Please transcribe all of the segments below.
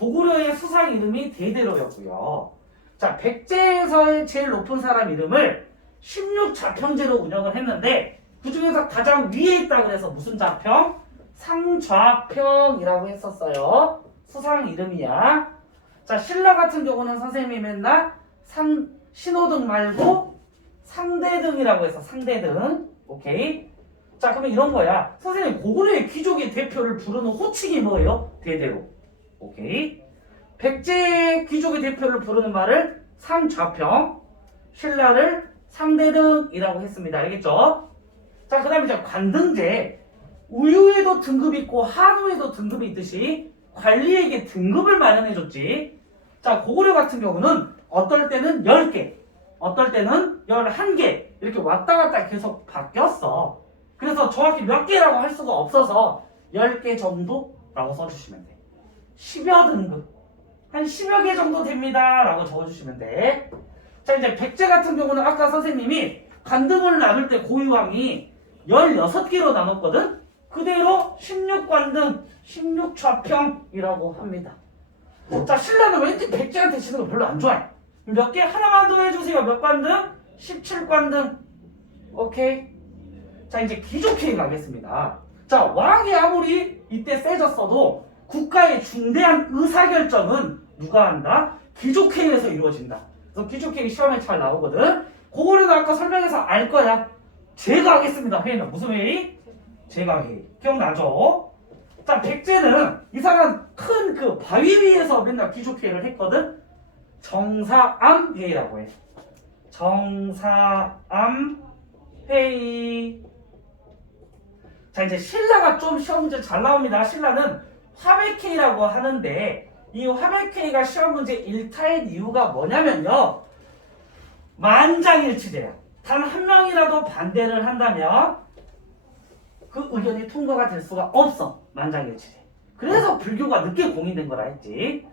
고구려의 수상 이름이 대대로였고요. 자, 백제에서의 제일 높은 사람 이름을 16좌평제로 운영을 했는데 그 중에서 가장 위에 있다고 해서 무슨 좌평? 상좌평이라고 했었어요. 수상 이름이야. 자, 신라 같은 경우는 선생님이 맨날 상, 신호등 말고 상대등이라고 해서 상대등. 오케이? 자, 그러면 이런 거야. 선생님, 고구려의 귀족의 대표를 부르는 호칭이 뭐예요? 대대로. 오케이? 백제 귀족의 대표를 부르는 말을 상좌평, 신라를 상대등이라고 했습니다. 알겠죠? 자, 그 다음에 이제 관등제. 우유에도 등급이 있고 한우에도 등급이 있듯이 관리에게 등급을 마련해줬지. 자, 고구려 같은 경우는 어떨 때는 10개, 어떨 때는 11개 이렇게 왔다 갔다 계속 바뀌었어. 그래서 정확히 몇 개라고 할 수가 없어서 10개 정도라고 써주시면 돼. 10여 등급. 한 10여 개 정도 됩니다. 라고 적어주시면 돼. 자, 이제 백제 같은 경우는 아까 선생님이 관등을 나눌 때 고유왕이 16개로 나눴거든? 그대로 16관등, 16좌평이라고 합니다. 자, 신라는 왠지 백제한테 지는 거 별로 안 좋아해. 몇 개? 하나만 더 해주세요. 몇 관등? 17관등. 오케이. 자, 이제 귀족회의 가겠습니다. 자, 왕이 아무리 이때 세졌어도 국가의 중대한 의사결정은 누가 한다? 귀족회의에서 이루어진다. 그래서 귀족회의 시험에 잘 나오거든. 그거는 아까 설명해서 알 거야. 제가 하겠습니다. 회의는 무슨 회의? 제가 회의. 기억나죠? 자, 백제는 이상한 큰그 바위 위에서 맨날 귀족회의를 했거든. 정사암 회의라고 해. 정사암 회의. 자, 이제 신라가 좀 시험 문제 잘 나옵니다. 신라는 화백회의라고 하는데 이 화백회의가 시험 문제 1타인 이유가 뭐냐면요. 만장일치돼요. 단 한 명이라도 반대를 한다면 그 의견이 통과가 될 수가 없어. 만장일치돼. 그래서 불교가 늦게 공인된 거라 했지.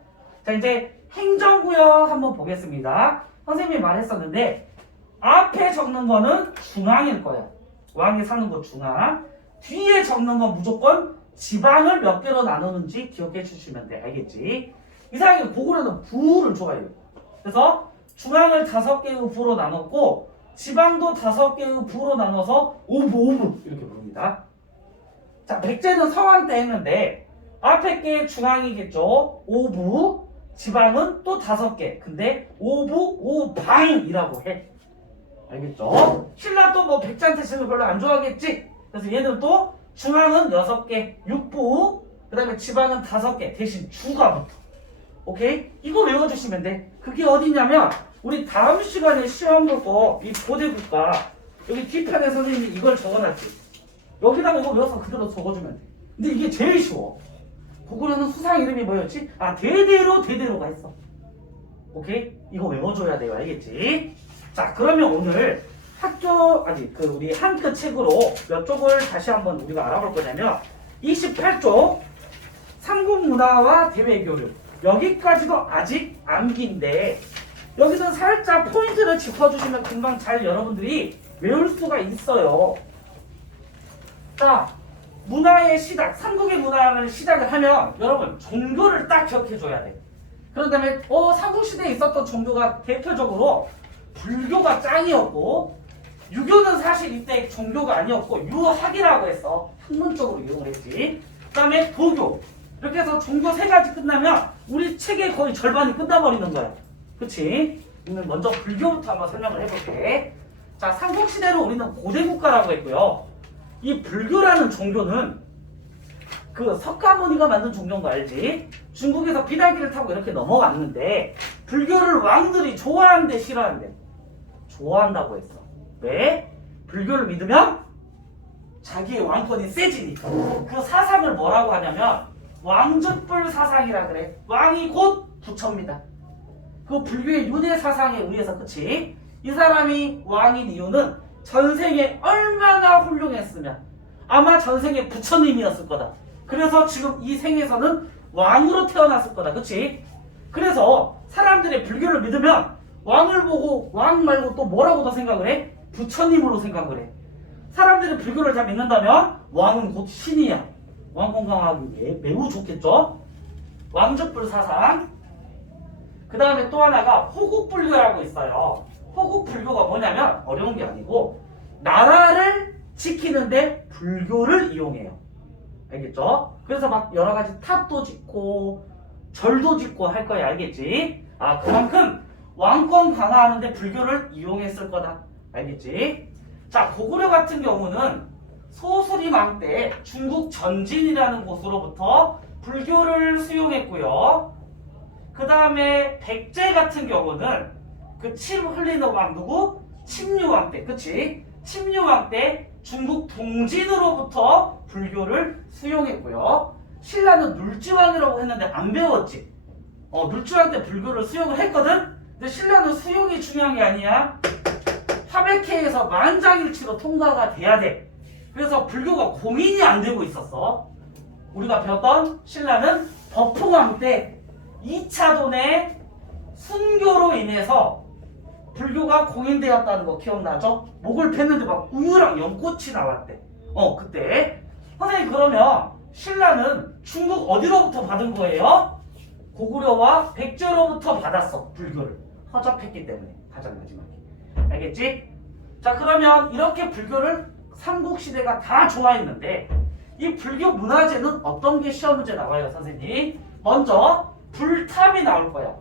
자, 이제 행정구역 한번 보겠습니다. 선생님이 말했었는데 앞에 적는 거는 중앙일 거야. 왕이 사는 곳 중앙. 뒤에 적는 건 무조건 지방을 몇 개로 나누는지 기억해 주시면 돼. 알겠지? 이상하게 고구려는 부를 좋아해요. 그래서 중앙을 다섯 개의 부로 나눴고 지방도 다섯 개의 부로 나눠서 오부 오부 이렇게 부릅니다. 자, 백제는 성왕 때 했는데 앞에 게 중앙이겠죠. 오부 지방은 또 다섯 개. 근데 오부 오방이라고 해. 알겠죠? 신라 또 뭐 백제한테 지는 거 별로 안 좋아하겠지? 그래서 얘는 또 중앙은 여섯 개, 육부, 그 다음에 지방은 다섯 개, 대신 주가 붙어. 오케이? 이거 외워주시면 돼. 그게 어디냐면, 우리 다음 시간에 시험 보고, 이 고대국가, 여기 뒤편에 선생님이 이걸 적어놨지. 여기다가 이거 외워서 그대로 적어주면 돼. 근데 이게 제일 쉬워. 고구려는 수상 이름이 뭐였지? 아, 대대로 대대로가 있어. 오케이? 이거 외워줘야 돼요. 알겠지? 자, 그러면 오늘 학교 아니 그 우리 한끗 책으로 몇 쪽을 다시 한번 우리가 알아볼 거냐면 28쪽 삼국 문화와 대외 교류 여기까지도 아직 암기인데 여기서 살짝 포인트를 짚어주시면 금방 잘 여러분들이 외울 수가 있어요. 자 문화의 시작 삼국의 문화를 시작을 하면 여러분 종교를 딱 기억해줘야 돼. 그런 다음에 어 삼국 시대에 있었던 종교가 대표적으로 불교가 짱이었고 유교는 사실 이때 종교가 아니었고 유학이라고 해서 학문적으로 이용을 했지. 그 다음에 도교 이렇게 해서 종교 세 가지 끝나면 우리 책의 거의 절반이 끝나버리는 거야. 그치? 오늘 먼저 불교부터 한번 설명을 해볼게. 자, 삼국시대로 우리는 고대국가라고 했고요. 이 불교라는 종교는 그 석가모니가 만든 종교인 거 알지? 중국에서 비단기를 타고 이렇게 넘어갔는데 불교를 왕들이 좋아한대 싫어한대? 좋아한다고 했어. 왜? 불교를 믿으면 자기의 왕권이 세지니까. 그 사상을 뭐라고 하냐면 왕족불 사상이라 그래. 왕이 곧 부처입니다. 그 불교의 윤회 사상에 의해서 그치? 이 사람이 왕인 이유는 전생에 얼마나 훌륭했으면 아마 전생에 부처님이었을 거다. 그래서 지금 이 생에서는 왕으로 태어났을 거다. 그치? 그래서 사람들이 불교를 믿으면 왕을 보고 왕 말고 또 뭐라고 더 생각을 해? 부처님으로 생각을 해. 사람들이 불교를 잘 믿는다면 왕은 곧 신이야. 왕 건강하기 에 매우 좋겠죠? 왕족불 사상. 그 다음에 또 하나가 호국불교라고 있어요. 호국불교가 뭐냐면 어려운 게 아니고 나라를 지키는데 불교를 이용해요. 알겠죠? 그래서 막 여러 가지 탑도 짓고 절도 짓고 할 거야. 알겠지? 아 그만큼 왕권 강화하는데 불교를 이용했을 거다. 알겠지? 자 고구려 같은 경우는 소수리망 때 중국 전진이라는 곳으로부터 불교를 수용했고요. 그 다음에 백제 같은 경우는 그 침 흘리는 왕 누구? 침류왕 때, 그치? 침류왕 때 중국 동진으로부터 불교를 수용했고요. 신라는 눌지왕이라고 했는데 안 배웠지? 어, 눌지왕 때 불교를 수용을 했거든? 근데 신라는 수용이 중요한 게 아니야. 화백회에서 만장일치로 통과가 돼야 돼. 그래서 불교가 공인이 안 되고 있었어. 우리가 배웠던 신라는 법흥왕 때 2차 돈의 순교로 인해서 불교가 공인되었다는 거 기억나죠? 목을 팼는데 막 우유랑 연꽃이 나왔대. 어, 그때. 선생님, 그러면 신라는 중국 어디로부터 받은 거예요? 고구려와 백제로부터 받았어, 불교를. 허접했기 때문에. 가장 마지막에. 알겠지? 자, 그러면 이렇게 불교를 삼국시대가 다 좋아했는데, 이 불교 문화재는 어떤 게 시험 문제 나와요, 선생님? 먼저, 불탑이 나올 거야.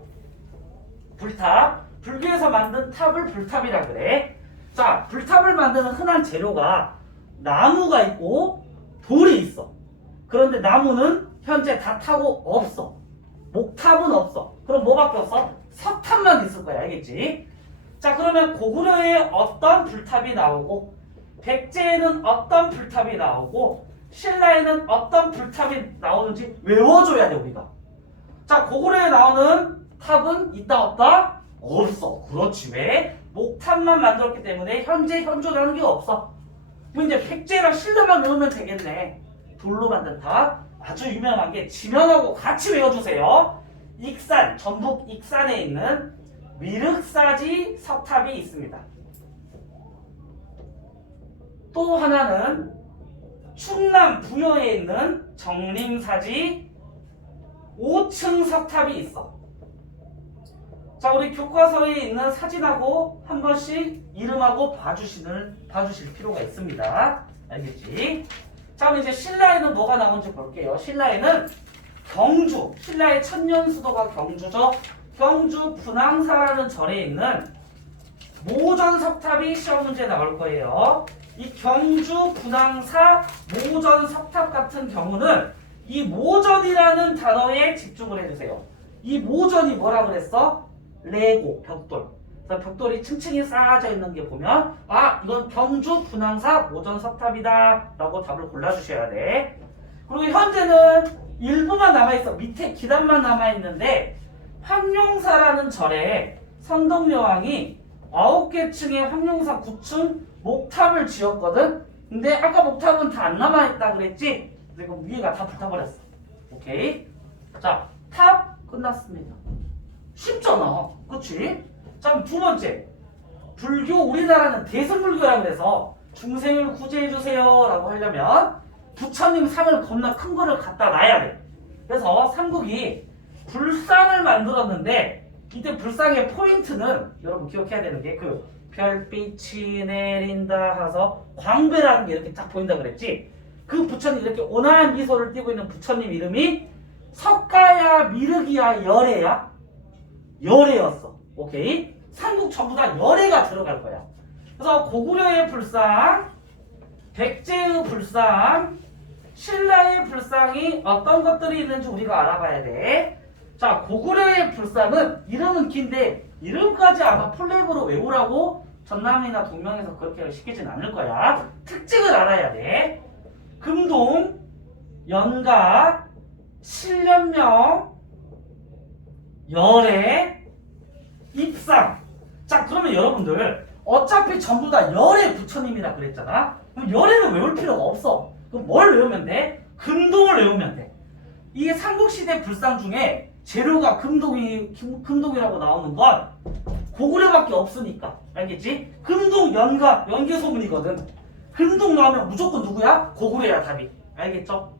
불탑. 불교에서 만든 탑을 불탑이라 그래. 자, 불탑을 만드는 흔한 재료가 나무가 있고 돌이 있어. 그런데 나무는 현재 다 타고 없어. 목탑은 없어. 그럼 뭐밖에 없어? 석탑만 있을 거야. 알겠지? 자, 그러면 고구려에 어떤 불탑이 나오고 백제에는 어떤 불탑이 나오고 신라에는 어떤 불탑이 나오는지 외워줘야 돼, 우리가. 자, 고구려에 나오는 탑은 있다 없다? 없어. 그렇지. 왜? 목탑만 만들었기 때문에 현재 현존하는 게 없어. 그럼 이제 백제랑 신라만 외우면 되겠네. 돌로 만든 탑. 아주 유명한 게 지명하고 같이 외워주세요. 익산, 전북 익산에 있는 미륵사지 석탑이 있습니다. 또 하나는 충남 부여에 있는 정림사지 5층 석탑이 있어. 자, 우리 교과서에 있는 사진하고 한 번씩 이름하고 봐주시는, 봐주실 필요가 있습니다. 알겠지? 자, 그럼 이제 신라에는 뭐가 나온지 볼게요. 신라에는 경주, 신라의 천년 수도가 경주죠. 경주 분황사라는 절에 있는 모전석탑이 시험 문제 나올 거예요. 이 경주 분황사 모전석탑 같은 경우는 이 모전이라는 단어에 집중을 해주세요. 이 모전이 뭐라 그랬어? 레고 벽돌. 그래서 벽돌이 층층이 쌓아져 있는 게 보면 아 이건 경주 분황사 모전석탑이다 라고 답을 골라주셔야 돼. 그리고 현재는 일부만 남아있어. 밑에 기단만 남아있는데 황룡사라는 절에 선덕여왕이 아홉 개 층의 황룡사 9층 목탑을 지었거든. 근데 아까 목탑은 다 안 남아있다 그랬지? 그리고 위에가 다 불타버렸어. 오케이. 자, 탑 끝났습니다. 쉽잖아. 그치? 자, 그럼 두 번째. 불교, 우리나라는 대승불교라 그래서 중생을 구제해주세요 라고 하려면 부처님 상을 겁나 큰 거를 갖다 놔야 돼. 그래서 삼국이 불상을 만들었는데 이때 불상의 포인트는 여러분 기억해야 되는 게 그 별빛이 내린다 하서 광배라는 게 이렇게 딱 보인다 그랬지. 그 부처님 이렇게 온화한 미소를 띠고 있는 부처님 이름이 석가야 미륵이야 열애야 열애였어. 오케이? 삼국 전부 다 열애가 들어갈 거야. 그래서 고구려의 불상, 백제의 불상, 신라의 불상이 어떤 것들이 있는지 우리가 알아봐야 돼. 자, 고구려의 불상은 이름은 긴데 이름까지 아마 플레이브로 외우라고 전남이나 동명에서 그렇게 시키진 않을 거야. 특징을 알아야 돼. 금동, 연가, 신련명, 열애, 입상. 자, 그러면 여러분들 어차피 전부 다 열애 부처님이라 그랬잖아. 그럼 열애는 외울 필요가 없어. 그럼 뭘 외우면 돼? 금동을 외우면 돼. 이게 삼국시대 불상 중에 재료가 금동이 금- 금동이라고 나오는 건 고구려밖에 없으니까 알겠지? 금동 연가 연계 소문이거든. 금동 나오면 무조건 누구야? 고구려야 답이. 알겠죠?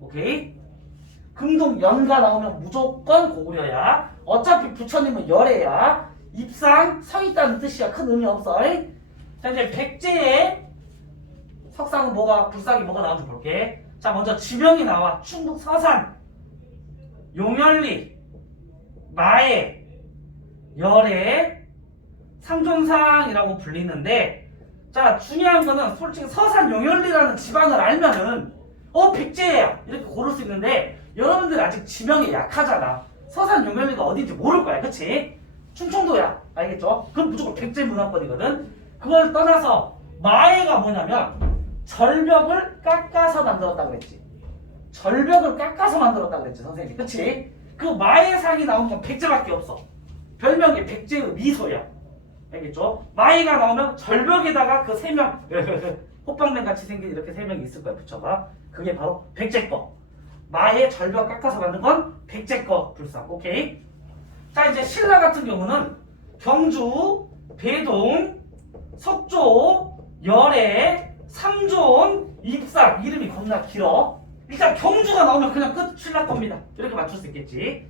오케이. 금동 연가 나오면 무조건 고구려야. 어차피 부처님은 열애야. 입상 서 있다는 뜻이야. 큰 의미 없어. 자 이제 백제의 석상은 뭐가 불상이 뭐가 나오는지 볼게. 자 먼저 지명이 나와. 충북 서산, 용현리, 마에, 열애, 상존상이라고 불리는데 자 중요한 거는 솔직히 서산 용현리라는 지방을 알면은 어 백제야! 이렇게 고를 수 있는데 여러분들 아직 지명이 약하잖아. 서산 용현리가 어딘지 모를 거야 그치? 충청도야. 알겠죠? 그럼 무조건 백제 문화권이거든. 그걸 떠나서 마애가 뭐냐면 절벽을 깎아서 만들었다고 그랬지 절벽을 깎아서 만들었다고 그랬지 선생님이. 그치? 그 마애상이 나온 건 백제밖에 없어. 별명이 백제의 미소야. 알겠죠? 마이가 나오면 절벽에다가 그 세명 호빵맨 같이 생긴 이렇게 세 명이 있을 거야. 붙여봐. 그게 바로 백제 거 마의 절벽 깎아서 만든 건 백제 거 불상. 오케이? 자 이제 신라 같은 경우는 경주 배동 석조 열애 삼존 입삭 이름이 겁나 길어 일단 경주가 나오면 그냥 끝 신라 겁니다 이렇게 맞출 수 있겠지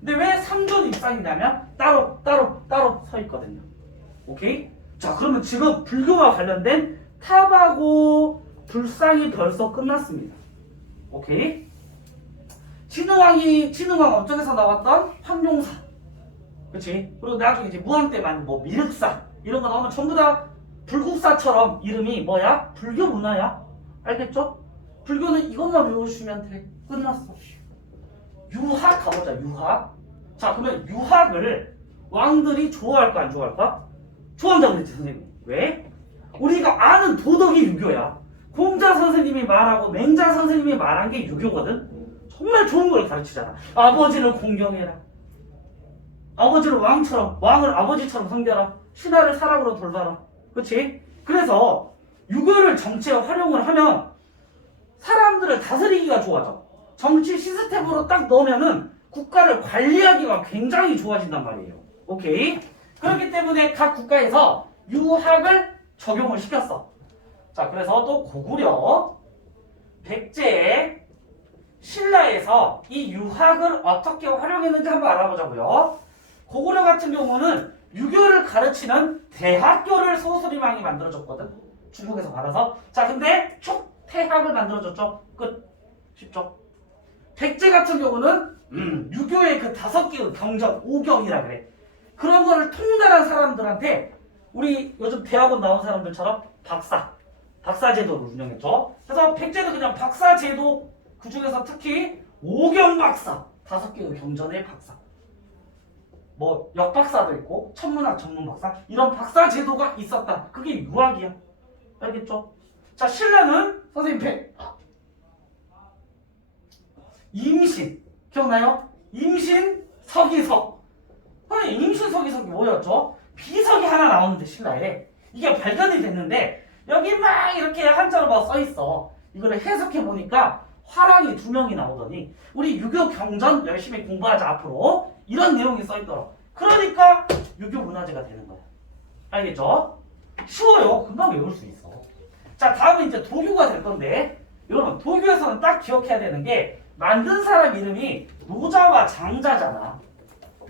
근데 왜 삼존 입삭이냐면 따로 따로 따로 서 있거든요 오케이? 자 그러면 지금 불교와 관련된 탑하고 불상이 벌써 끝났습니다. 오케이? 진흥왕이 진흥왕 업적에서 나왔던 황룡사 그치? 그리고 나중에 이제 무왕 때 만든 뭐 미륵사 이런 거 나오면 전부 다 불국사처럼 이름이 뭐야? 불교 문화야 알겠죠? 불교는 이것만 외우시면 돼. 끝났어. 유학 가보자 유학. 자 그러면 유학을 왕들이 좋아할까 안 좋아할까? 좋아한다고 그랬지 선생님. 왜? 우리가 아는 도덕이 유교야. 공자 선생님이 말하고 맹자 선생님이 말한 게 유교거든. 정말 좋은 걸 가르치잖아. 아버지를 공경해라. 아버지를 왕처럼 왕을 아버지처럼 섬겨라. 신하를 사랑으로 돌봐라. 그치? 그래서 유교를 정치에 활용을 하면 사람들을 다스리기가 좋아져 정치 시스템으로 딱 넣으면은 국가를 관리하기가 굉장히 좋아진단 말이에요 오케이? 그렇기 때문에 각 국가에서 유학을 적용을 시켰어. 자, 그래서 또 고구려, 백제, 신라에서 이 유학을 어떻게 활용했는지 한번 알아보자고요. 고구려 같은 경우는 유교를 가르치는 대학교를 소수리망이 만들어줬거든. 중국에서 받아서. 자, 근데 촉 태학을 만들어줬죠. 끝. 쉽죠? 백제 같은 경우는 음, 유교의 그 다섯 개의 경전, 오경이라 그래. 그런 거를 통달한 사람들한테 우리 요즘 대학원 나온 사람들처럼 박사, 박사 제도를 운영했죠. 그래서 백제는 그냥 박사 제도 그 중에서 특히 오경 박사 다섯 개의 경전의 박사. 뭐 역박사도 있고 천문학 전문 박사 이런 박사 제도가 있었다. 그게 유학이야. 알겠죠? 자 신라는 선생님 배. 임신. 기억나요? 임신 서기석 아니 임신석이석이 뭐였죠? 비석이 하나 나오는데 신라에. 이게 발견이 됐는데 여기 막 이렇게 한자로 막 써있어. 이거를 해석해 보니까 화랑이 두 명이 나오더니 우리 유교 경전 열심히 공부하자 앞으로. 이런 내용이 써있더라. 그러니까 유교 문화재가 되는 거야. 알겠죠? 쉬워요. 금방 외울 수 있어 자 다음은 이제 도교가 될 건데 여러분 도교에서는 딱 기억해야 되는 게 만든 사람 이름이 노자와 장자잖아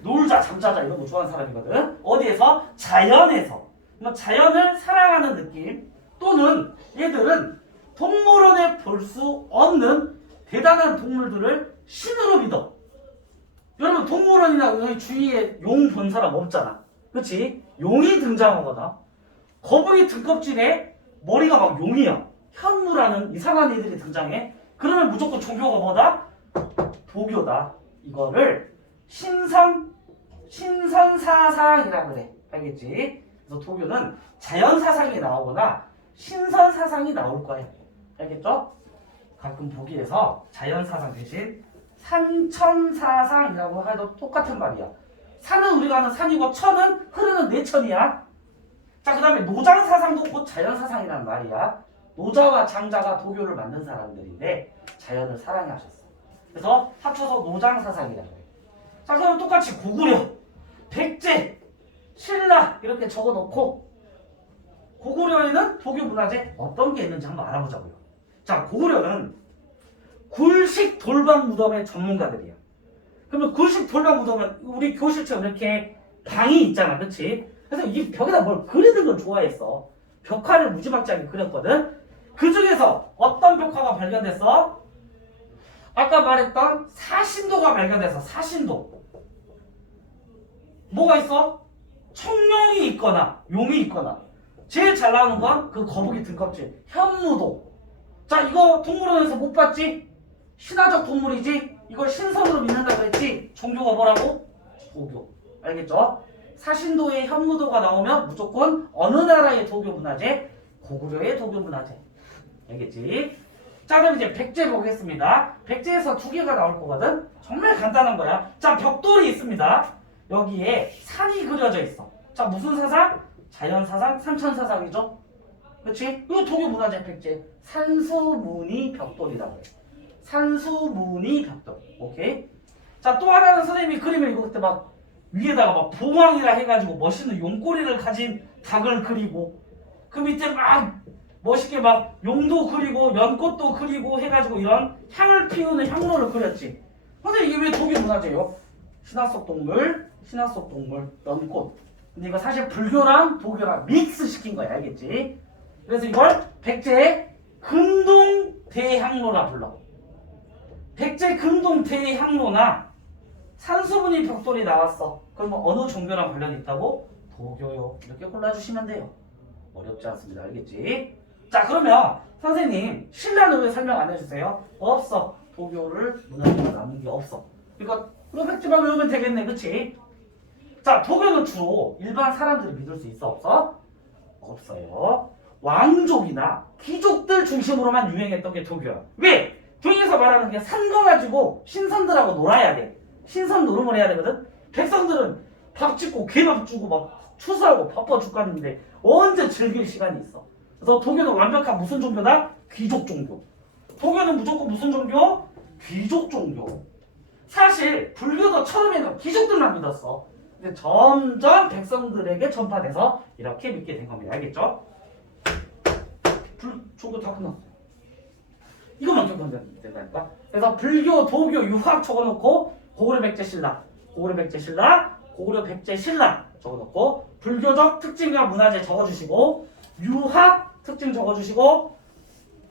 놀자 잠자자 이런 거 좋아하는 사람이거든. 어디에서? 자연에서. 자연을 사랑하는 느낌 또는 얘들은 동물원에 볼 수 없는 대단한 동물들을 신으로 믿어. 여러분 동물원이나 여기 주위에 용 본 사람 없잖아. 그치? 용이 등장하거나 거북이 등껍질에 머리가 막 용이야. 현무라는 이상한 애들이 등장해. 그러면 무조건 종교가 뭐다? 도교다. 이거를 신선 신선 사상이라고 그래. 알겠지? 그래서 도교는 자연 사상이 나오거나 신선 사상이 나올 거야. 알겠죠? 가끔 보기에서 자연 사상 대신 산천 사상이라고 해도 똑같은 말이야. 산은 우리가 아는 산이고 천은 흐르는 내천이야 자 그 다음에 노장 사상도 곧 자연 사상이란 말이야 노자와 장자가 도교를 만든 사람들인데 자연을 사랑하셨어 그래서 합쳐서 노장 사상이라고 해 자 그러면 똑같이 고구려, 백제, 신라 이렇게 적어놓고 고구려에는 도교 문화재 어떤 게 있는지 한번 알아보자고요. 자 고구려는 굴식 돌방 무덤의 전문가들이야. 그러면 굴식 돌방 무덤은 우리 교실처럼 이렇게 방이 있잖아, 그렇지? 그래서 이 벽에다 뭘 그리는 걸 좋아했어. 벽화를 무지막지하게 그렸거든. 그 중에서 어떤 벽화가 발견됐어? 아까 말했던 사신도가 발견돼서 사신도. 뭐가 있어? 청룡이 있거나 용이 있거나 제일 잘 나오는 건 그 거북이 등껍질 현무도. 자 이거 동물원에서 못 봤지? 신화적 동물이지? 이걸 신선으로 믿는다 그랬지? 종교가 뭐라고? 도교. 알겠죠? 사신도의 현무도가 나오면 무조건 어느 나라의 도교 문화재? 고구려의 도교 문화재. 알겠지? 자 그럼 이제 백제 보겠습니다. 백제에서 두 개가 나올 거거든. 정말 간단한 거야. 자 벽돌이 있습니다. 여기에 산이 그려져 있어. 자 무슨 사상? 자연 사상, 삼천 사상이죠. 그렇지? 이거 도교 문화재 백제. 산수무늬 벽돌이라고 해. 산수무늬 벽돌. 오케이? 자 또 하나는 선생님이 그림을 이거 그때 막 위에다가 막 봉황이라 해가지고 멋있는 용꼬리를 가진 닭을 그리고 그 밑에 막 멋있게 막 용도 그리고 연꽃도 그리고 해가지고 이런 향을 피우는 향로를 그렸지. 근데 이게 왜 독일 문화재요? 신화 속 동물, 신화 속 동물, 연꽃. 근데 이거 사실 불교랑 독일랑 믹스 시킨 거야, 알겠지? 그래서 이걸 백제 금동 대향로라 불러. 백제 금동 대향로나 산수문이 벽돌이 나왔어. 그러면 어느 종교랑 관련이 있다고? 도교요. 이렇게 골라주시면 돼요. 어렵지 않습니다. 알겠지? 자 그러면 선생님 신라는 왜 설명 안 해주세요? 없어. 도교를 문화재가 남은 게 없어. 그러니까 백지만 외우면 되겠네. 그치? 자 도교는 주로 일반 사람들이 믿을 수 있어 없어? 없어요. 왕족이나 귀족들 중심으로만 유행했던 게 도교야. 왜? 등에서 말하는 게 산 거 가지고 신선들하고 놀아야 돼. 신선 노름을 해야 되거든. 백성들은 밥 짓고 개밥 주고 막 추수하고 바빠 죽겠는데 언제 즐길 시간이 있어. 그래서 도교는 완벽한 무슨 종교다? 귀족 종교. 도교는 무조건 무슨 종교? 귀족 종교. 사실 불교도 처음에는 귀족들만 믿었어. 근데 점점 백성들에게 전파돼서 이렇게 믿게 된 겁니다. 알겠죠? 불 종교 다 끝났어. 이것만 적으면 된다니까. 그래서 불교, 도교, 유학 적어놓고 고구려 백제 신라, 고구려 백제 신라, 고구려 백제 신라 적어놓고 불교적 특징과 문화재 적어주시고 유학 특징 적어주시고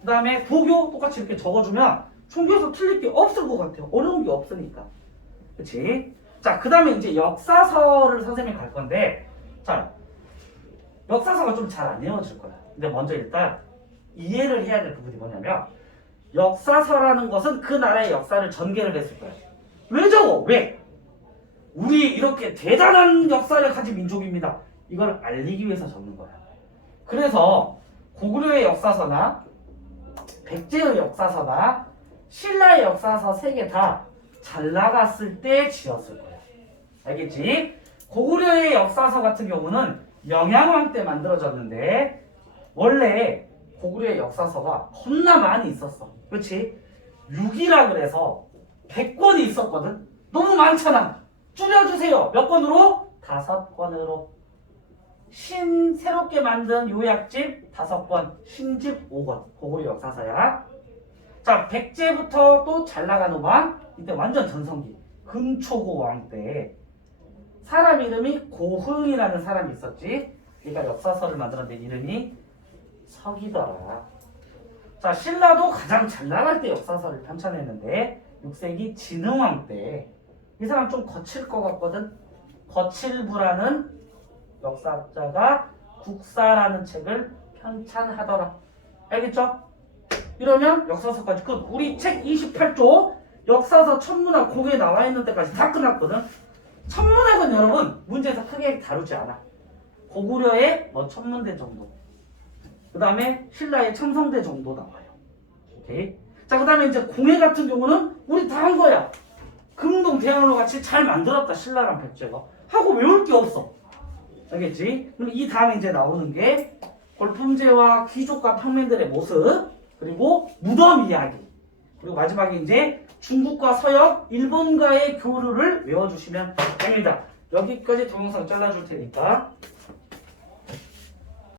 그 다음에 도교 똑같이 이렇게 적어주면 총교에서 틀릴 게 없을 것 같아요. 어려운 게 없으니까. 그치? 자, 그 다음에 이제 역사서를 선생님이 갈 건데 자, 역사서가 좀 잘 안 외워질 거야. 근데 먼저 일단 이해를 해야 될 부분이 뭐냐면 역사서라는 것은 그 나라의 역사를 전개를 했을 거야. 왜 적어? 왜? 우리 이렇게 대단한 역사를 가진 민족입니다. 이걸 알리기 위해서 적는 거야. 그래서 고구려의 역사서나 백제의 역사서나 신라의 역사서 세 개 다 잘 나갔을 때 지었을 거야. 알겠지? 고구려의 역사서 같은 경우는 영양왕 때 만들어졌는데 원래 고구려의 역사서가 겁나 많이 있었어. 그렇지? 6이라 그래서 100권이 있었거든. 너무 많잖아. 줄여주세요. 몇 권으로? 다섯 권으로. 신 새롭게 만든 요약집 다섯 권, 신집 5권. 고구려 역사서야. 자, 백제부터 또 잘 나가는 왕. 이때 완전 전성기. 금초고 왕 때. 사람 이름이 고흥이라는 사람이 있었지. 그러니까 역사서를 만들었는데 이름이 석이더라. 자, 신라도 가장 잘 나갈 때 역사서를 편찬했는데 6세기 진흥왕 때 이 사람 좀 거칠 것 같거든. 거칠부라는 역사학자가 국사라는 책을 편찬하더라. 알겠죠? 이러면 역사서까지 끝. 우리 책 28조 역사서 천문학 공에 나와 있는 때까지 다 끝났거든. 천문학은 여러분 문제에서 크게 다루지 않아. 고구려의 뭐 천문대 정도. 그 다음에 신라의 첨성대 정도 나와요. 오케이. 자, 그 다음에 이제 공예 같은 경우는 우리 다 한 거야. 금동 대학로 같이 잘 만들었다, 신라랑 백제가. 하고 외울 게 없어. 알겠지? 그럼 이 다음에 이제 나오는 게 골품제와 귀족과 평민들의 모습, 그리고 무덤 이야기. 그리고 마지막에 이제 중국과 서역, 일본과의 교류를 외워주시면 됩니다. 여기까지 동영상 잘라줄 테니까